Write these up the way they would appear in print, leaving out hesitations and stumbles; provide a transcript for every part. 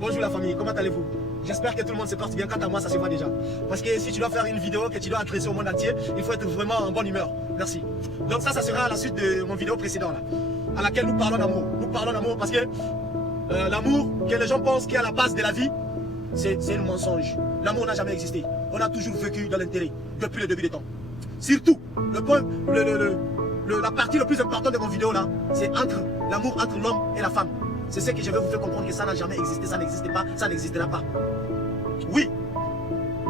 Bonjour la famille, comment allez-vous? J'espère que tout le monde se porte bien. Quant à moi, ça se voit déjà. Parce que si tu dois faire une vidéo que tu dois adresser au monde entier, il faut être vraiment en bonne humeur. Merci. Donc ça sera à la suite de mon vidéo précédente là, à laquelle nous parlons d'amour. Nous parlons d'amour parce que l'amour que les gens pensent qu'est à la base de la vie, c'est un mensonge. L'amour n'a jamais existé. On a toujours vécu dans l'intérêt depuis le début des temps. Surtout, la partie le plus importante de mon vidéo là, c'est l'amour entre l'homme et la femme. C'est ce que je vais vous faire comprendre, que ça n'a jamais existé, ça n'existe pas, ça n'existera pas. Oui,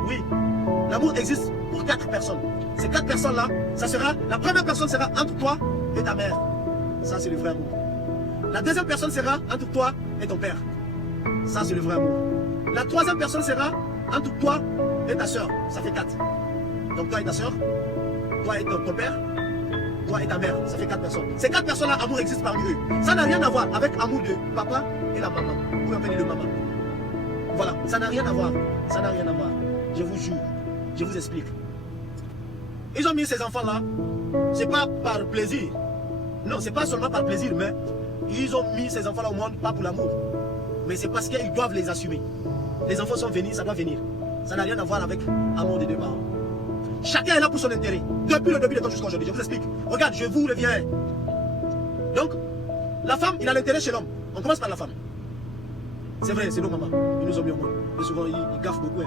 oui, l'amour existe pour 4 personnes. Ces 4 personnes-là, la première personne sera entre toi et ta mère. Ça, c'est le vrai amour. La deuxième personne sera entre toi et ton père. Ça, c'est le vrai amour. La troisième personne sera entre toi et ta soeur. Ça fait 4. Donc toi et ta soeur, toi et ton père, toi et ta mère, ça fait 4 personnes. Ces 4 personnes-là, amour existe parmi eux. Ça n'a rien à voir avec amour de papa et la maman. Vous pouvez appeler le maman. Voilà, ça n'a rien à voir. Ça n'a rien à voir. Je vous jure. Je vous explique. Ils ont mis ces enfants-là, c'est pas par plaisir. Non, c'est pas seulement par plaisir, mais ils ont mis ces enfants-là au monde, pas pour l'amour. Mais c'est parce qu'ils doivent les assumer. Les enfants sont venus, ça doit venir. Ça n'a rien à voir avec l'amour des deux parents. Chacun est là pour son intérêt. Depuis le début de temps jusqu'à aujourd'hui. Je vous explique. Regarde, je vous reviens. Donc, la femme, il a l'intérêt chez l'homme. On commence par la femme. C'est vrai, c'est nos mamans. Ils nous ont mis au monde. Mais souvent, ils gaffent beaucoup.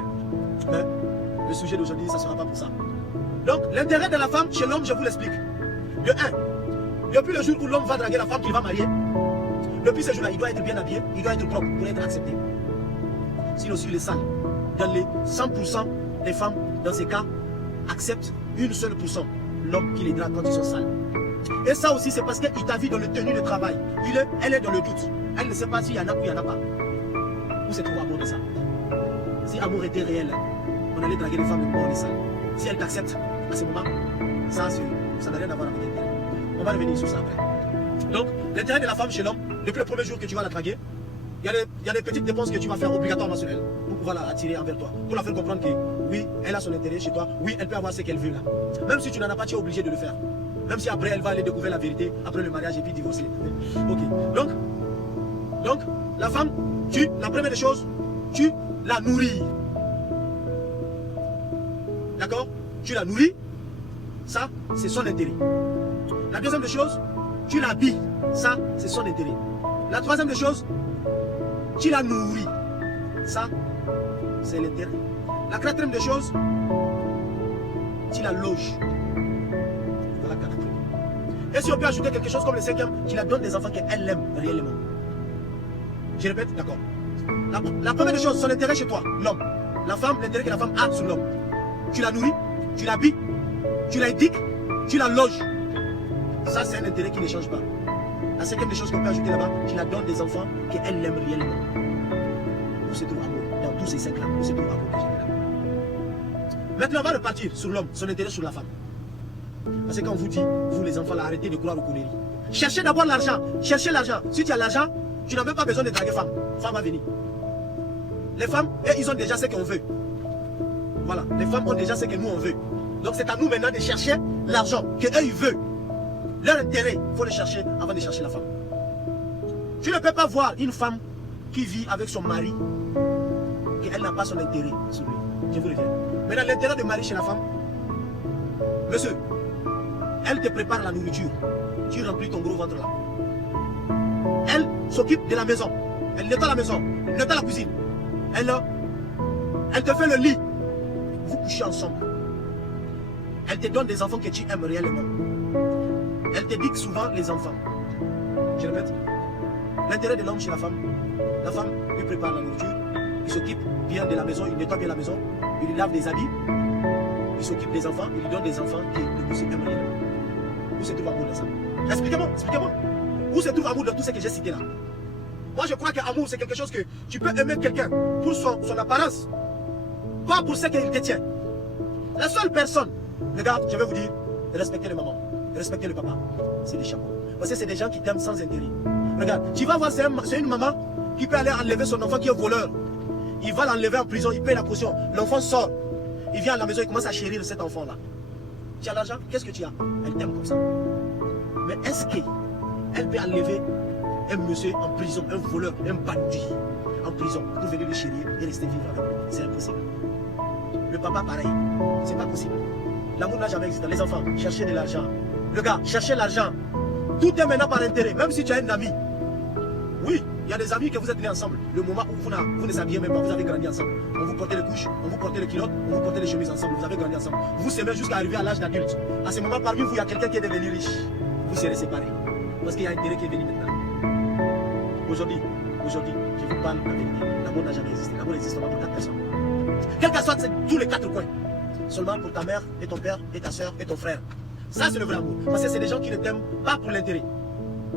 Mais le sujet d'aujourd'hui, ça ne sera pas pour ça. Donc, l'intérêt de la femme chez l'homme, je vous l'explique. De 1, depuis le jour où l'homme va draguer la femme qu'il va marier, depuis ce jour-là, il doit être bien habillé, il doit être propre pour être accepté. Sinon, s'il est sale, dans les 100% des femmes, dans ces cas, acceptent une seule pourcent l'homme qui les drague quand ils sont sales. Et ça aussi, c'est parce qu'il t'a vu dans le tenue de travail. Elle est dans le doute. Elle ne sait pas s'il y en a ou il n'y en a pas. Où se trouve l'amour de ça? Si l'amour était réel, on allait draguer les femmes de on est sale. Si elle t'accepte à ce moment, ça n'a rien à voir avec l'intérêt. On va revenir sur ça après. Donc, l'intérêt de la femme chez l'homme, depuis le premier jour que tu vas la draguer, il y a des petites dépenses que tu vas faire obligatoirement sur elle pour pouvoir la attirer envers toi. Pour la faire comprendre que oui, elle a son intérêt chez toi, oui, elle peut avoir ce qu'elle veut là. Même si tu n'en as pas, tu es obligé de le faire. Même si après elle va aller découvrir la vérité, après le mariage et puis divorcer. Ok. Donc, la femme, la première des choses, tu la nourris. D'accord? Tu la nourris, ça, c'est son intérêt. La deuxième des choses, tu l'habilles, ça, c'est son intérêt. La troisième des choses, tu la nourris, ça, c'est l'intérêt. La quatrième des choses, tu la loges. Voilà 4 trucs. Et si on peut ajouter quelque chose comme le 5e, tu la donnes des enfants qu'elle aime réellement. Je répète, d'accord. La première des choses, son intérêt chez toi, l'homme. La femme, l'intérêt que la femme a sur l'homme. Tu la nourris, tu l'habilles, tu la éduques, tu la loges. Ça, c'est un intérêt qui ne change pas. La 5e des choses qu'on peut ajouter là-bas, tu la donnes des enfants qu'elle aime réellement. Où se trouve l'amour? Dans tous ces 5 là, où se trouve l'amour que j'ai dit là? Maintenant, on va repartir sur l'homme, son intérêt sur la femme. Parce que quand on vous dit, vous les enfants, là, arrêtez de croire aux conneries. Cherchez d'abord l'argent. Cherchez l'argent. Si tu as l'argent, tu n'as même pas besoin de draguer femme. Femme va venir. Les femmes, ils ont déjà ce qu'on veut. Voilà, les femmes ont déjà ce que nous on veut. Donc c'est à nous maintenant de chercher l'argent qu'eux ils veulent. Leur intérêt, il faut le chercher avant de chercher la femme. Tu ne peux pas voir une femme qui vit avec son mari, qu'elle n'a pas son intérêt sur lui. Je vous le dis. Maintenant, l'intérêt de mari chez la femme, monsieur, elle te prépare la nourriture. Tu remplis ton gros ventre là. Elle s'occupe de la maison. Elle nettoie la maison, elle nettoie la cuisine. Elle te fait le lit. Vous couchez ensemble. Elle te donne des enfants que tu aimes réellement. Elle t'éduque souvent les enfants. Je répète. L'intérêt de l'homme chez la femme lui prépare la nourriture. Il s'occupe bien de la maison, il nettoie bien la maison. Il lui lave des habits. Il s'occupe des enfants, il lui donne des enfants que le monsieur aime réellement. Où se trouve l'amour dans ça? Expliquez-moi, expliquez-moi. Où se trouve l'amour dans tout ce que j'ai cité là? Moi je crois qu'amour c'est quelque chose que tu peux aimer quelqu'un pour son apparence, pas pour ce qu'il te tient. La seule personne, regarde, je vais vous dire, respectez les mamans, respectez le papa, c'est des chapeaux. Parce que c'est des gens qui t'aiment sans intérêt. Regarde, tu vas voir, c'est une maman qui peut aller enlever son enfant qui est voleur. Il va l'enlever en prison, il paye la caution. L'enfant sort, il vient à la maison, il commence à chérir cet enfant-là. Tu as l'argent, qu'est-ce que tu as? Elle t'aime comme ça. Mais est-ce qu'elle peut enlever un monsieur en prison, un voleur, un bandit en prison? maison pour venir le chérir et rester vivre avec lui. C'est impossible. Le papa, pareil. C'est pas possible. L'amour n'a jamais existé. Les enfants, cherchez de l'argent. Le gars, cherchez l'argent. Tout est maintenant par intérêt. Même si tu as un ami. Oui, il y a des amis que vous êtes nés ensemble. Le moment où vous ne saviez même pas, vous avez grandi ensemble. On vous portait les couches, on vous portait les culottes, on vous portait les chemises ensemble. Vous avez grandi ensemble. Vous s'aimez jusqu'à arriver à l'âge d'adulte. À ce moment, parmi vous, il y a quelqu'un qui est devenu riche. Vous serez séparés. Parce qu'il y a un intérêt qui est venu maintenant. Aujourd'hui, je vous parle la vérité. L'amour n'a jamais existé. L'amour existe seulement pour 4 personnes. Quel que soit tous les 4 coins. Seulement pour ta mère et ton père et ta soeur et ton frère. Ça, c'est le vrai amour. Parce que c'est des gens qui ne t'aiment pas pour l'intérêt.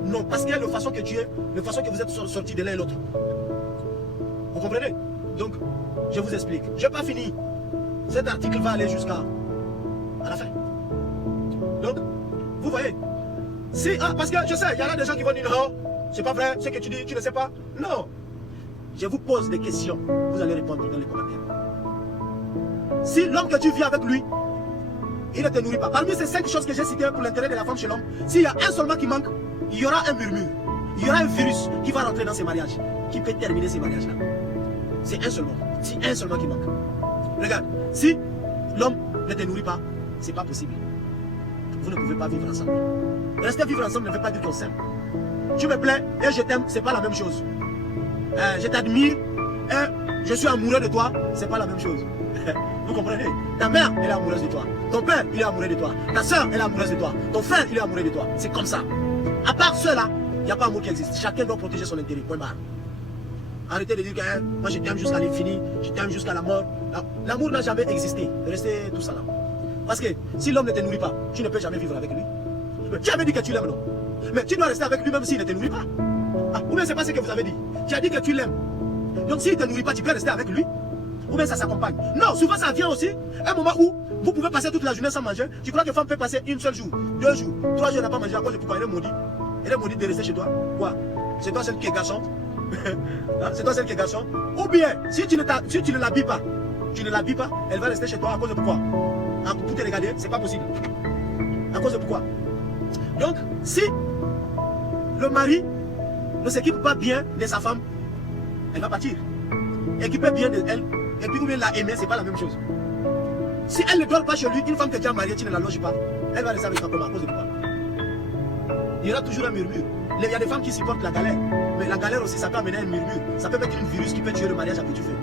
Non, parce qu'il y a la façon que tu es, la façon que vous êtes sortis de l'un et l'autre. Vous comprenez? Donc, je vous explique. Je n'ai pas fini. Cet article va aller jusqu'à la fin. Donc, vous voyez. Si, parce que je sais, il y en a des gens qui vont dire non, c'est pas vrai, ce que tu dis, tu ne sais pas. Non. Je vous pose des questions. Vous allez répondre dans les commentaires. Si l'homme que tu vis avec lui, il ne te nourrit pas. Parmi ces 5 choses que j'ai citées pour l'intérêt de la femme chez l'homme, s'il y a un seulement qui manque, il y aura un murmure. Il y aura un virus qui va rentrer dans ces mariages, qui peut terminer ces mariages-là. C'est un seulement. Si un seulement qui manque. Regarde, si l'homme ne te nourrit pas, c'est pas possible. Vous ne pouvez pas vivre ensemble. Rester vivre ensemble ne veut pas dire qu'on s'aime. Tu me plais et je t'aime, c'est pas la même chose. Je t'admire et je suis amoureux de toi, c'est pas la même chose. Vous comprenez? Ta mère, elle est amoureuse de toi. Ton père, il est amoureux de toi. Ta soeur, elle est amoureuse de toi. Ton frère, il est amoureux de toi. C'est comme ça. À part cela, il n'y a pas amour qui existe. Chacun doit protéger son intérêt. Point barre. Arrêtez de dire que moi je t'aime jusqu'à l'infini, je t'aime jusqu'à la mort. L'amour n'a jamais existé. Restez tout ça là. Parce que si l'homme ne te nourrit pas, tu ne peux jamais vivre avec lui. Tu avais dit que tu l'aimes, non? Mais tu dois rester avec lui même s'il ne te nourrit pas. Ou bien c'est pas ce que vous avez dit. Tu as dit que tu l'aimes. Donc s'il ne te nourrit pas, tu peux rester avec lui. Ou bien ça s'accompagne. Non, souvent ça vient aussi. Un moment où vous pouvez passer toute la journée sans manger. Tu crois que femme peut passer une seule jour, 2 jours, 3 jours, elle n'a pas mangé à cause de pourquoi elle est maudite. Elle est maudite de rester chez toi. Quoi? C'est toi celle qui est garçon. C'est toi celle qui est garçon. Ou bien, si tu ne l'habilles pas, elle va rester chez toi à cause de pourquoi? Pour te regarder, c'est pas possible. À cause de pourquoi? Donc, si le mari ne s'équipe pas bien de sa femme, elle va partir. Équiper bien de elle, et puis ou bien la aimer, c'est pas la même chose. Si elle ne dort pas chez lui, une femme que tu as mariée, tu ne la loges pas, elle va rester avec toi comme à cause de quoi? Il y aura toujours un murmure. Il y a des femmes qui supportent la galère, mais la galère aussi, ça peut amener un murmure. Ça peut mettre un virus qui peut tuer le mariage à petit feu.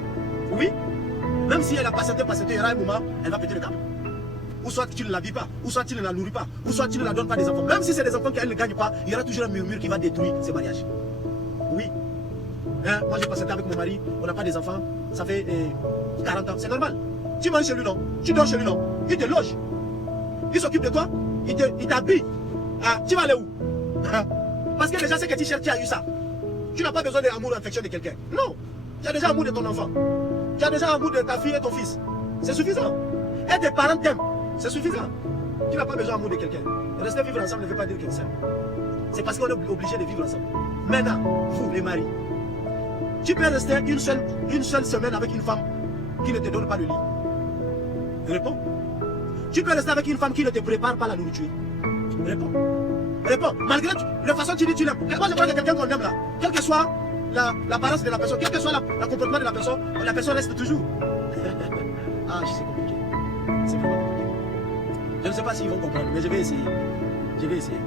Oui, même si elle a patienté, il y aura un moment, elle va péter le câble. Ou soit tu ne l'habilles pas, ou soit tu ne la nourris pas, ou soit tu ne la donnes pas des enfants. Même si c'est des enfants qu'elle ne gagne pas, il y aura toujours un murmure qui va détruire ce mariage. Oui. Moi j'ai patienté avec mon mari, on n'a pas des enfants, ça fait 40 ans, c'est normal. Tu manges chez lui, non? Tu dors chez lui, non? Il te loge. Il s'occupe de toi, il t'habille. Tu vas aller où? Parce que déjà, ce que tu cherches, tu as eu ça. Tu n'as pas besoin d'amour ou d'affection de quelqu'un. Non. Tu as déjà amour de ton enfant. Tu as déjà amour de ta fille et ton fils. C'est suffisant. Et tes parents t'aiment. C'est suffisant. Tu n'as pas besoin d'amour de quelqu'un. Rester vivre ensemble ne veut pas dire qu'on s'aime. C'est parce qu'on est obligé de vivre ensemble. Maintenant, vous, les maris, tu peux rester une seule semaine avec une femme qui ne te donne pas le lit. Réponds. Tu peux rester avec une femme qui ne te prépare pas la nourriture. Réponds. Réponds. Malgré la façon dont tu dis tu l'aimes. Moi je crois que quelqu'un qu'on aime là, quelle que soit l'apparence de la personne, quel que soit le comportement de la personne reste toujours. C'est compliqué. C'est vraiment compliqué. Je ne sais pas s'ils vont comprendre, mais je vais essayer. Je vais essayer.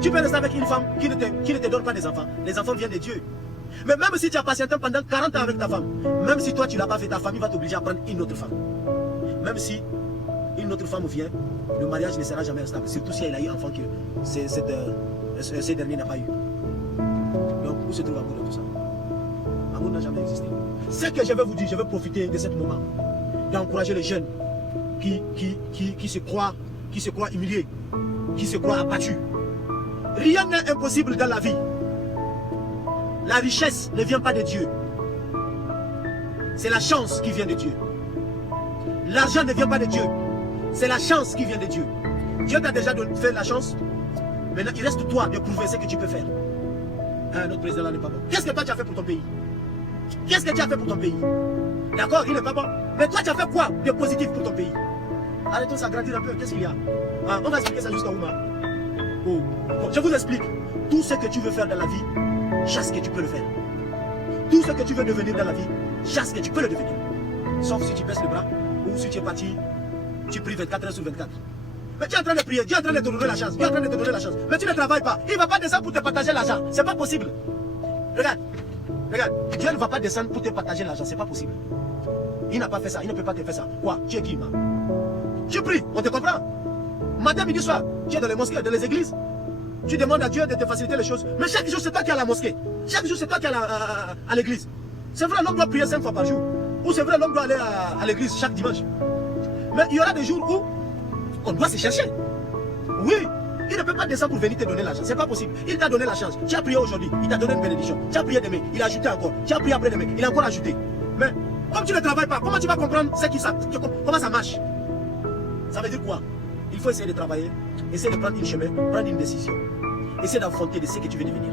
Tu peux rester avec une femme qui ne te donne pas des enfants. Les enfants viennent de Dieu. Mais même si tu as patienté pendant 40 ans avec ta femme, même si toi tu ne l'as pas fait, ta famille va t'obliger à prendre une autre femme. Même si une autre femme vient, le mariage ne sera jamais stable. Surtout si elle a eu un enfant que ce dernier n'a pas eu. Donc, où se trouve l'amour de tout ça? L'amour n'a jamais existé. Ce que je vais vous dire, je vais profiter de ce moment d'encourager les jeunes qui se croient humiliés, qui se croient abattus. Rien n'est impossible dans la vie. La richesse ne vient pas de Dieu. C'est la chance qui vient de Dieu. L'argent ne vient pas de Dieu. C'est la chance qui vient de Dieu. Dieu t'a déjà fait la chance. Maintenant, il reste toi de prouver ce que tu peux faire. Notre président là n'est pas bon. Qu'est-ce que toi tu as fait pour ton pays? Qu'est-ce que tu as fait pour ton pays? D'accord, il n'est pas bon. Mais toi, tu as fait quoi de positif pour ton pays? Arrêtons de s'agrandir un peu. Qu'est-ce qu'il y a? On va expliquer ça jusqu'à où? Bon, je vous explique. Tout ce que tu veux faire dans la vie, chasse que tu peux le faire. Tout ce que tu veux devenir dans la vie, chasse que tu peux le devenir. Sauf si tu baisses le bras ou si tu es parti, tu pries 24 heures sur 24. Mais tu es en train de prier, Dieu est en train de te donner la chance, Dieu est en train de te donner la chance. Mais tu ne travailles pas, il ne va pas descendre pour te partager l'argent. C'est pas possible. Regarde, regarde, Dieu ne va pas descendre pour te partager l'argent, c'est pas possible. Il n'a pas fait ça, il ne peut pas te faire ça. Quoi? Tu es qui, man? Tu pries, on te comprend. Matin, midi, soir, tu es dans les mosquées, dans les églises. Tu demandes à Dieu de te faciliter les choses. Mais chaque jour, c'est toi qui es à la mosquée. Chaque jour, c'est toi qui es à l'église. C'est vrai, l'homme doit prier 5 fois par jour. Ou c'est vrai, l'homme doit aller à l'église chaque dimanche. Mais il y aura des jours où on doit se chercher. Oui, il ne peut pas descendre pour venir te donner l'argent. C'est pas possible. Il t'a donné la chance. Tu as prié aujourd'hui, il t'a donné une bénédiction. Tu as prié demain, il a ajouté encore. Tu as prié après-demain, il a encore ajouté. Mais comme tu ne travailles pas, comment tu vas comprendre comment ça marche? Ça veut dire quoi? Il faut essayer de travailler, essayer de prendre un chemin, prendre une décision. Essayer d'affronter de ce que tu veux devenir.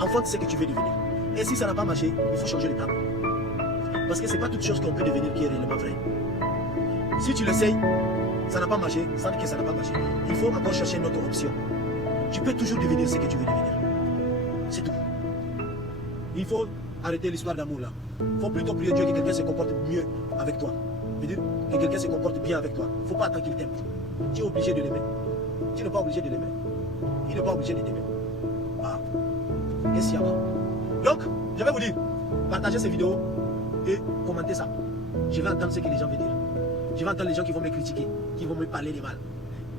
Affronte ce que tu veux devenir. Et si ça n'a pas marché, il faut changer de cap. Parce que ce n'est pas toute chose qu'on peut devenir qui est réellement vrai. Si tu l'essayes, ça n'a pas marché, ça veut dire que ça n'a pas marché. Il faut encore chercher une autre option. Tu peux toujours devenir ce que tu veux devenir. C'est tout. Il faut arrêter l'histoire d'amour là. Il faut plutôt prier Dieu que quelqu'un se comporte mieux avec toi. C'est-à-dire que quelqu'un se comporte bien avec toi. Il ne faut pas attendre qu'il t'aime. Tu es obligé de l'aimer. Tu n'es pas obligé de l'aimer. Il n'est pas obligé de t'aimer. Ah. Et s'il y a pas. Donc, je vais vous dire, partagez ces vidéos et commentez ça. Je vais entendre ce que les gens vont dire. Je vais entendre les gens qui vont me critiquer, qui vont me parler de mal.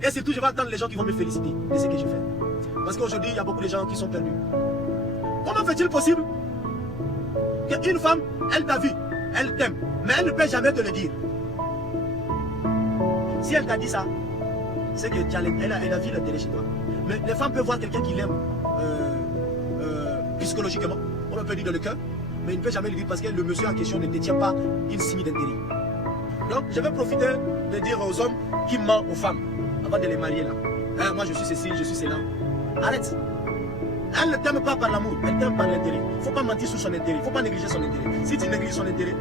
Et surtout, je vais entendre les gens qui vont me féliciter de ce que je fais. Parce qu'aujourd'hui, il y a beaucoup de gens qui sont perdus. Comment fait-il possible qu'une femme, elle t'a vu, elle t'aime, mais elle ne peut jamais te le dire? Si elle t'a dit ça, c'est qu'elle a vu l'intérêt chez toi. Mais les femmes peuvent voir quelqu'un qui l'aime psychologiquement, on peut dire dans le cœur, mais il ne peut jamais le dire parce que le monsieur en question ne détient pas une signe d'intérêt. Donc, je vais profiter de dire aux hommes qui mentent aux femmes avant de les marier là. Hein, moi, je suis ceci, je suis cela. Arrête. Elle ne t'aime pas par l'amour, elle t'aime par l'intérêt. Il ne faut pas mentir sur son intérêt, il ne faut pas négliger son intérêt. Si tu négliges son intérêt,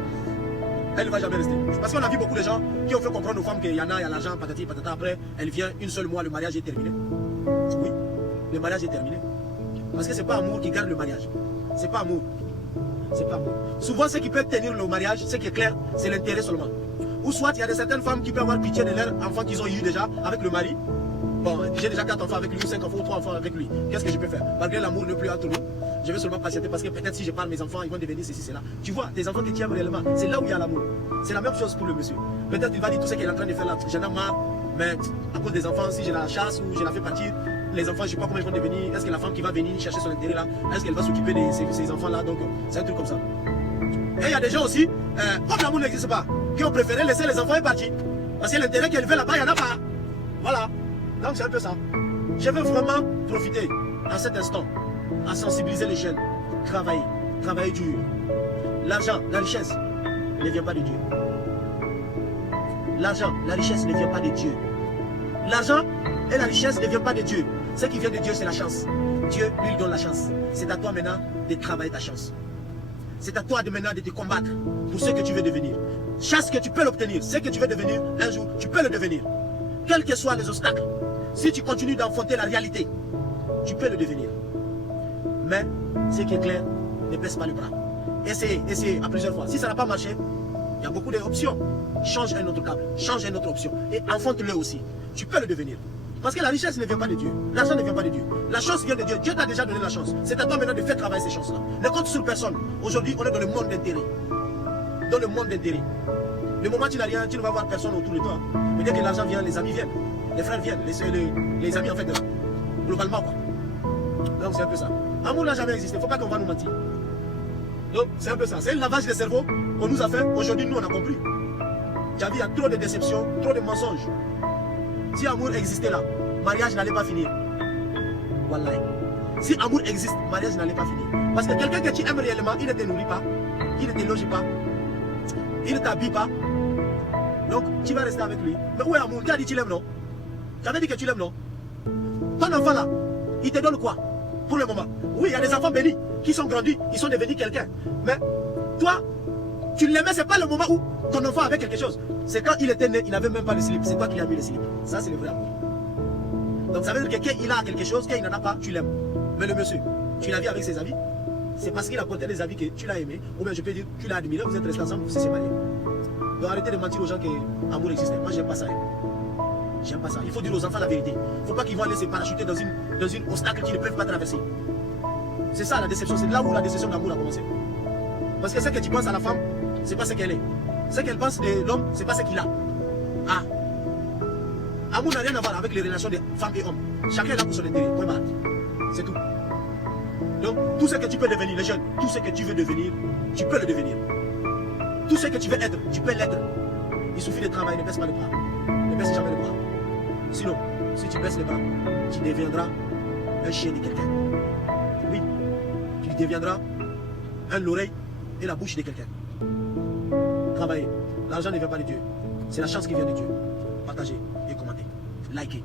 elle ne va jamais rester. Parce qu'on a vu beaucoup de gens qui ont fait comprendre aux femmes qu'il y en a, il y a l'argent, patati, patata. Après, elle vient une seule mois, le mariage est terminé. Oui, le mariage est terminé. Parce que ce n'est pas amour qui garde le mariage. Ce n'est pas amour. C'est pas amour. Souvent, ce qui peut tenir le mariage, ce qui est clair, c'est l'intérêt seulement. Ou soit, il y a certaines femmes qui peuvent avoir pitié de leurs enfants qu'ils ont eu déjà avec le mari. Bon, j'ai déjà 4 enfants avec lui, ou 5 enfants, ou 3 enfants avec lui. Qu'est-ce que je peux faire? Malgré l'amour ne plus entre nous, je vais seulement patienter parce que peut-être si je parle mes enfants, ils vont devenir ceci, cela. Tu vois, tes enfants que tu aimes réellement, c'est là où il y a l'amour. C'est la même chose pour le monsieur. Peut-être il va dire tout ce qu'il est en train de faire là, j'en ai marre, mais à cause des enfants, si je la chasse ou je la fais partir, les enfants, je ne sais pas comment ils vont devenir. Est-ce que la femme qui va venir chercher son intérêt là, est-ce qu'elle va s'occuper de ces enfants là? Donc, c'est un truc comme ça. Et il y a des gens aussi, comme l'amour n'existe pas, qui ont préféré laisser les enfants et partir. Parce que l'intérêt qu'elle veut là-bas, il n'y en a pas. Voilà. Donc c'est un peu ça. Je veux vraiment profiter à cet instant à sensibiliser les jeunes. Travailler. Travailler dur. L'argent, la richesse ne vient pas de Dieu. L'argent, la richesse ne vient pas de Dieu. L'argent et la richesse ne viennent pas de Dieu. Ce qui vient de Dieu, c'est la chance. Dieu lui donne la chance. C'est à toi maintenant de travailler ta chance. C'est à toi de maintenant de te combattre pour ce que tu veux devenir. Chasse que tu peux l'obtenir. Ce que tu veux devenir, un jour, tu peux le devenir. Quels que soient les obstacles, si tu continues d'affronter la réalité, tu peux le devenir. Mais, ce qui est clair, ne baisse pas le bras. Essayez à plusieurs fois. Si ça n'a pas marché, il y a beaucoup d'options. Change un autre câble, change une autre option. Et affronte-le aussi. Tu peux le devenir. Parce que la richesse ne vient pas de Dieu. L'argent ne vient pas de Dieu. La chance vient de Dieu. Dieu t'a déjà donné la chance. C'est à toi maintenant de faire travailler ces chances-là. Ne compte sur personne. Aujourd'hui, on est dans le monde d'intérêt. Dans le monde d'intérêt. Le moment où tu n'as rien, tu ne vas voir personne autour de toi. Mais dès que l'argent vient, les amis viennent. Les frères viennent. Les amis, en fait, globalement, quoi. Donc, c'est un peu ça. Amour n'a jamais existé. Il ne faut pas qu'on va nous mentir. Donc, c'est un peu ça. C'est un lavage de cerveau qu'on nous a fait. Aujourd'hui, nous, on a compris. Tu as vu, il y a trop de déceptions, trop de mensonges. Si amour existait là, mariage n'allait pas finir. Wallahi. Si amour existe, mariage n'allait pas finir. Parce que quelqu'un que tu aimes réellement, il ne te nourrit pas, il ne te loge pas, il ne t'habille pas. Donc, tu vas rester avec lui. Mais où est amour? Tu as dit que tu l'aimes, non? Tu avais dit que tu l'aimes, non? Ton enfant là, il te donne quoi pour le moment? Oui, il y a des enfants bénis qui sont grandis, ils sont devenus quelqu'un. Mais toi, tu l'aimais, ce n'est pas le moment où ton enfant avait quelque chose. C'est quand il était né, il n'avait même pas le slip. C'est toi qui lui as mis le slip. Ça, c'est le vrai amour. Donc ça veut dire que quand il a quelque chose, quand il n'en a pas, tu l'aimes. Mais le monsieur, tu l'as vu avec ses amis, c'est parce qu'il a porté des avis que tu l'as aimé, ou bien je peux dire tu l'as admiré, vous êtes restés ensemble, vous vous séparés. Donc arrêtez de mentir aux gens que l'amour existe. Moi j'aime pas ça. J'aime pas ça. Il faut dire aux enfants la vérité. Il ne faut pas qu'ils vont aller se parachuter dans une obstacle qu'ils ne peuvent pas traverser. C'est ça la déception, c'est là où la déception de l'amour a commencé. Parce que ce que tu penses à la femme, c'est pas ce qu'elle est. Ce qu'elle pense de l'homme, c'est pas ce qu'il a. Ah. Amour n'a rien à voir avec les relations de femmes et hommes. Chacun est là pour son intérêt. Point barre. C'est tout. Donc, tout ce que tu peux devenir, les jeunes, tout ce que tu veux devenir, tu peux le devenir. Tout ce que tu veux être, tu peux l'être. Il suffit de travailler, ne baisse pas les bras. Ne baisse jamais les bras. Sinon, si tu baisses les bras, tu deviendras un chien de quelqu'un. Oui, tu deviendras l'oreille et la bouche de quelqu'un. Travaillez. L'argent ne vient pas de Dieu. C'est la chance qui vient de Dieu. Partagez et commentez. Likez.